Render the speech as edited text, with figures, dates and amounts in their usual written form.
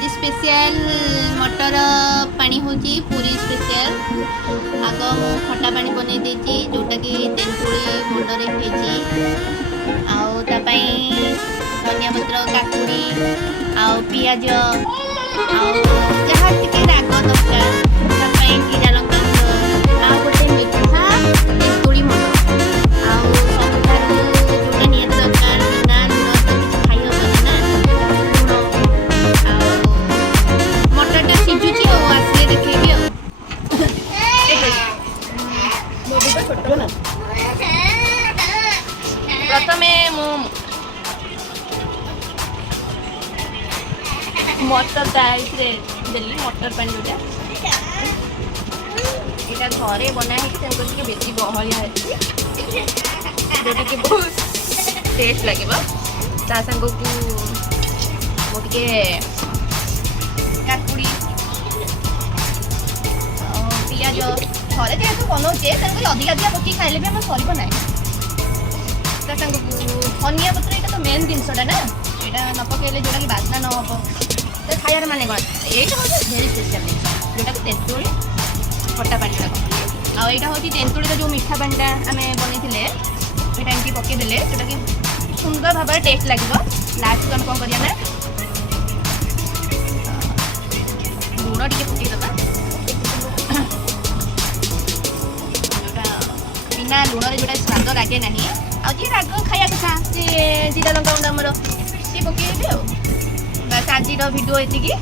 आज स्पेशल मटर पानी होची पूरी स्पेशल आग मु खटा पानी बनै देची जोटा कि तेंतुली मुंडरे हेची आउ ता पई धनिया पत्र काकुड़ी आउ पियाज आउ जहाँ टिके राग दरकार ता पई जीरा लंका आउ गोटे मिठा तेंतुली मुंड आउ सबठारु जोटा नियत दरकार बिना लुण तो किछ खाई होबनी ना लुण आउ मटरटा सिझुची आउ आसिले देखेबी आउ प्रथमे मु मटर दाइरे देली मटर पानी जोटा एटा घरे बना है तेनको के बेसी बहलिया है जोटा कि बहुत टेस्ट लागिबो ता संग को मोटके काकुड़ी पियाज घरे जेहेतु बनाऊे तेणुक अधिका अधिका पकई खाइले भी आम सर ना ता संग धनिया पत्र यहाँ तो मेन जिनसटा ना यहाँ न पकड़े जोटा कि बास्ना न हम तो खायार माने कौन यही हूँ भेरी स्पेशल जिन जोटा कि तेंतुली खटा पानी आईटा हूँ तेंतुली जो मीठा पानी आम बनई एमती पकईदे जोटा कि सुंदर भाव में टेस्ट लगे लास्ट को आम कौन करा लुण टे पकईदबा बिना लुण जोटा स्वाद लगे ना आ जी राग खाया कथा से जीरा लंका गुंड आमर सी पकईबे बस आज भिडियो ये